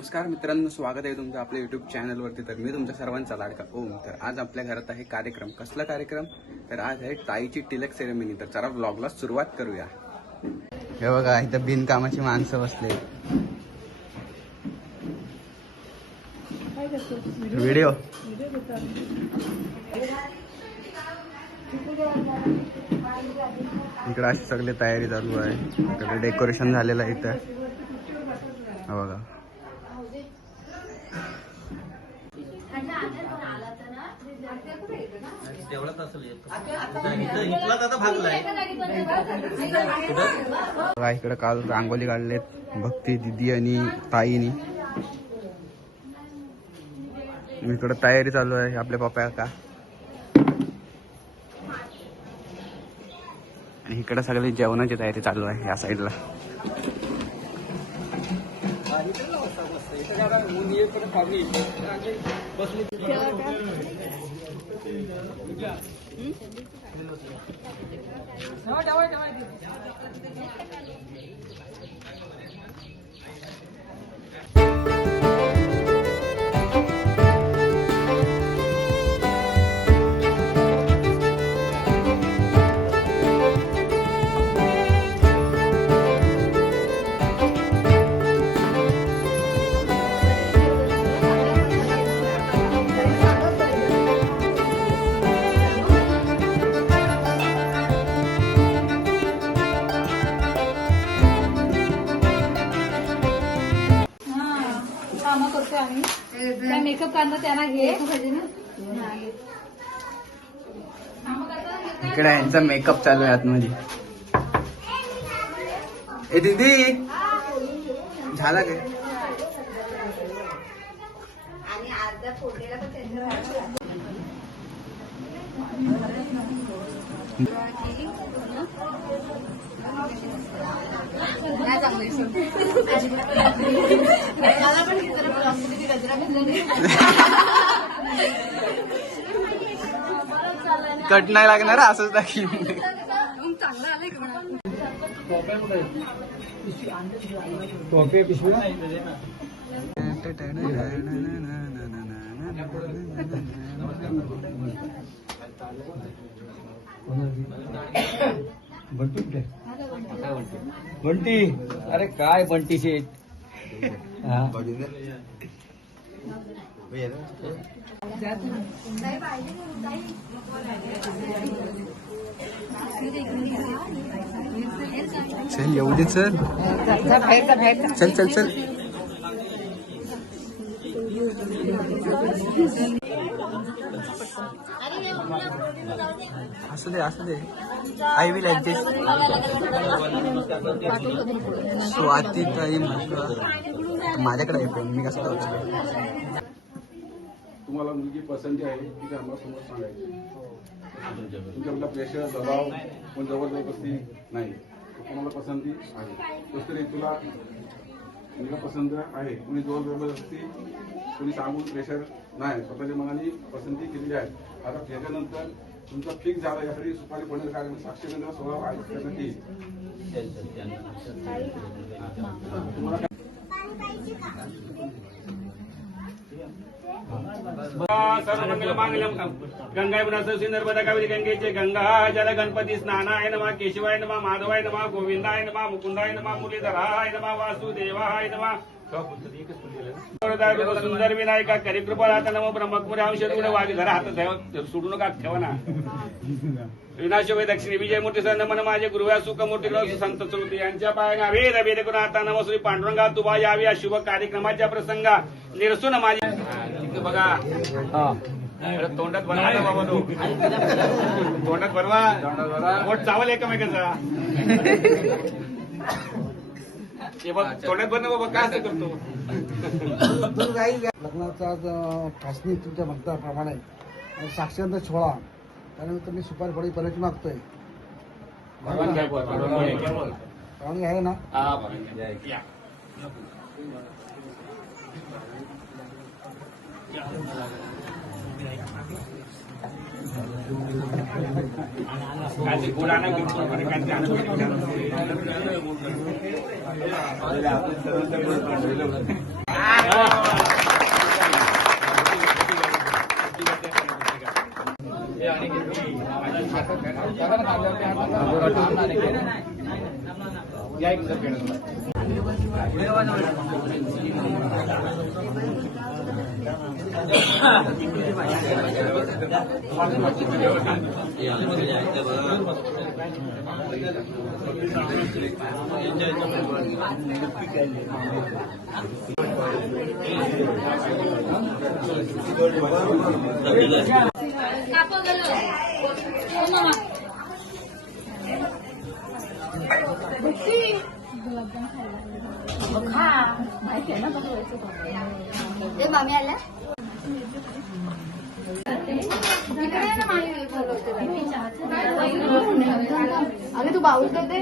नमस्कार मित्रांनो, स्वागत आहे तुमचं आपल्या यूट्यूब चॅनलवरती. तर मी तुमच्या सर्वांचा लाडका ओम. तर आज आपल्या घरात आहे कार्यक्रम. कसला कार्यक्रम? तर आज आहे ताईची टिलक सेरेमनी. तर चला व्लॉगला सुरुवात करूया. हे बघा, इथं बिनकामाची माणसं बसले. व्हिडिओ इकडे अशी सगळी तयारी चालू आहे. इकडे डेकोरेशन झालेलं आहे. इथं बघा, इकडे काल रांगोली काढलेत भक्ती दिदी आणि ताईनी. इकडे तयारी चालू आहे आपल्या पप्पा का. आणि इकडे सगळी जेवणाची तयारी चालू आहे या साईडला. मेकअप करणार त्यांना घे. इकडे यांचा मेकअप चालू आहे आतमध्ये. ए दीदी, झाला काय? आणि अर्धा फोटोला पण कट नाही लागणार, असंच दाखी. चांगलं आलंय का? बंटी, अरे काय बंटी शेठ. चल येऊ दे. चल चल चल चल. असू दे असू दे. I will adjust. स्वाती ताई माझ्याकडे आहे पण मी कसं जाऊ. तुम्हाला मुलगी पसंती आहे ती आम्हाला समोर सांगायची. तुमच्याकडला प्रेशर दबाव पण जबरदस्ती नाही. तुम्हाला पसंती आहे तस तरी तुला मुलगा पसंत आहे. कुणी जोर जबरदस्ती कुणी सांगून प्रेशर नाही. स्वतःच्या मनाने पसंती केलेली आहे. आता त्याच्यानंतर तुमचा फिक्स झाला. यासाठी सुपारी पडण्याचं कारण साक्षीकेंद्र सोहळा आयोजित करण्यात येईल. तुम्हाला सर्वमंगल मांगल्यम गंगा पुनः नर्मदा कावेरी गंगेचे गंगा जल गणपती स्नानाय नमः केशवाय नमः माधवाय नमः गोविंदाय नमः मुकुंदाय नमः मुरलीधराय नमः वासुदेवाय नमः सुंदर विनायका करी कृपाला नमः ब्रह्मपुरे अंशरूढ वागी जरा हात सोडू नका, ठेवा ना. विनाशोभय दक्षिणी विजय मूर्ती संत मन माझे गुरुव्या सुख मूर्ती संत चुलती यांच्या पायाने वेद वेद करून आता नमः श्री पांडुरंगा तुबा यावी या शुभ कार्यक्रमाच्या प्रसंगा निरसून माझे बघा. तोंडात बनवा बाबा, तो तोंडात बनवा. पोट चावल एकमेकांचा. तोंडात बनवा बाबा. काय असं करतो? लग्नाचा फासणी तुमच्या भक्ताप्रमाणे साक्षांत सोहळा त्यानिमित्त मी सुपारी फळी परवानगी मागतोय. परवानगी आहे ना? ए मामी आल्या इकडे ये ना मामी अरे तू बाउल कर दे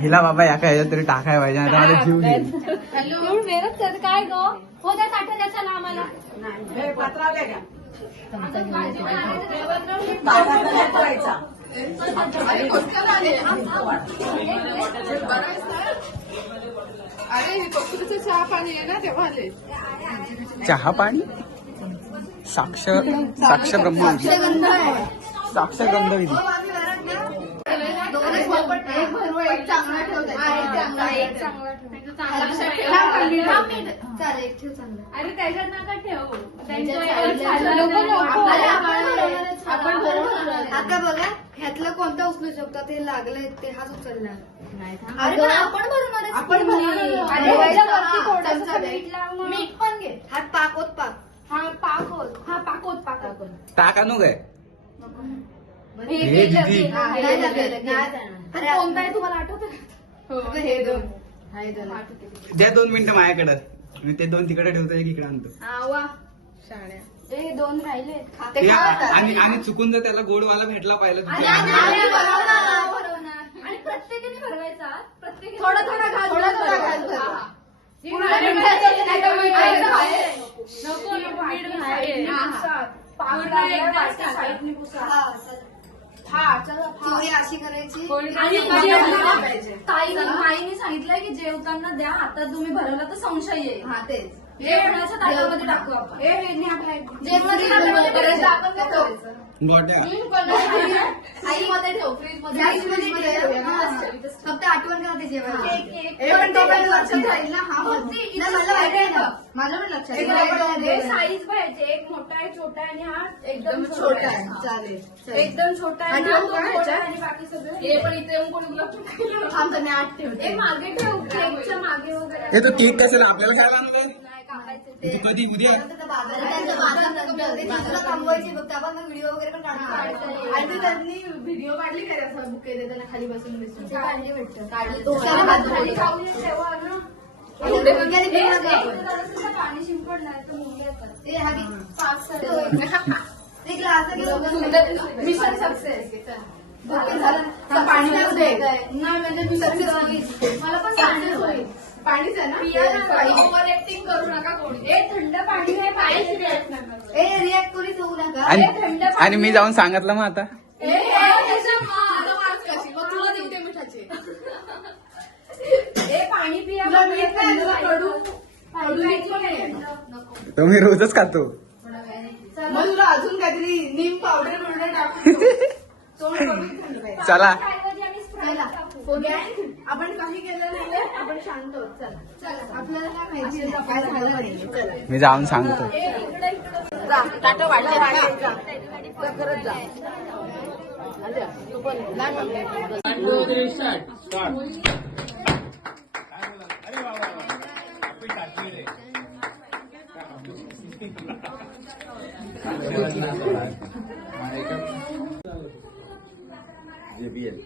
हिला बाबा या काय तरी टाकाय पाहिजे आता मला जीव घेईल. एवढं मेहनत करत काय ग हो त्या ताटं द्या चला आम्हाला अरे हे पप्पूचं चहा पाणी आहे ना तेव्हा आले चहा पाणी साक्ष साक्ष ब्रह्मविधी गंध आहे साक्ष गंधविधी एक चांगला ठेवता एक चांगला चालेल एक ठेव चांगला अरे त्याच्यात नका ठेव आता बघा ह्यातलं कोणतं उचलू शकतो ते लागलंय ते हाच उचलणार अरे पण आपण भरणार आपण मीठ पण घे हात पाक होत पाक हा पाक होत हा पाक होत पाक टाका नको काय हे कोणता आहे तुम्हाला आठवतं हे दोन द्या 2 मिनिटं माझ्याकडे मी ते 2 तिकडे ठेवतो एक इकडे आणतो वा शाळ्या ए 2 राहिले आणि चुकून जर त्याला गोडवाला भेटला पाहिजे आणि प्रत्येकाने भरवायचा प्रत्येक थोडा थोडा घाल चोरी अशी करायची ताईने सांगितलंय की जेवताना द्या आता तुम्ही भरवला तर संशय येईल हा तेच जेवणाच्या ताटामध्ये टाकू आपण जेवणाच्या आपण काय करायचं आईमध्ये ठेव फ्रीजमध्ये फक्त आठवण करा ते जेवायला लक्षात राहील ना हा माझं पण लक्षात साईज पाहिजे एक मोठा आहे छोटा आहे आणि हा एकदम छोटा आहे चालेल एकदम छोटा आहे आणि बाकी सगळं हे पण इथे येऊन कोणी थांबतो मी 8 ठेवते मागे ठेव केकच्या मागे वगैरे तो केक कसेल आपल्याला खायला नको कधी उद्या थांबवायची बघ आपण व्हिडिओ वगैरे पण काढतो आणि त्यांनी व्हिडिओ काढली काय असं बुके देताना खाली बसून बसून काढली भेटतं पाणी शिंपडणार तर मिशन सक्सेस पाणी नाही म्हणजे मिशन मला पण सक्सेस होईल पाणीच आहे ना ओव्हर ऍक्टिंग करू नका कोणी थंड पाणी नाही पाणी रिॲक्ट करीत होऊ नका आणि मी जाऊन सांगितलं मग आता पाणी पिया तो मी रोजच खातो मग तुला अजून काहीतरी नीम पावडर वगैरे टाकून तोंड करून थंड पाहिजे. चला आपण काही केलं नाही आपण शांत आहोत. चला आपल्याला काय माहिती काय झालं नाही. चला. मी जाऊन सांगतो टाटा वाढले करत जा तू पण JBL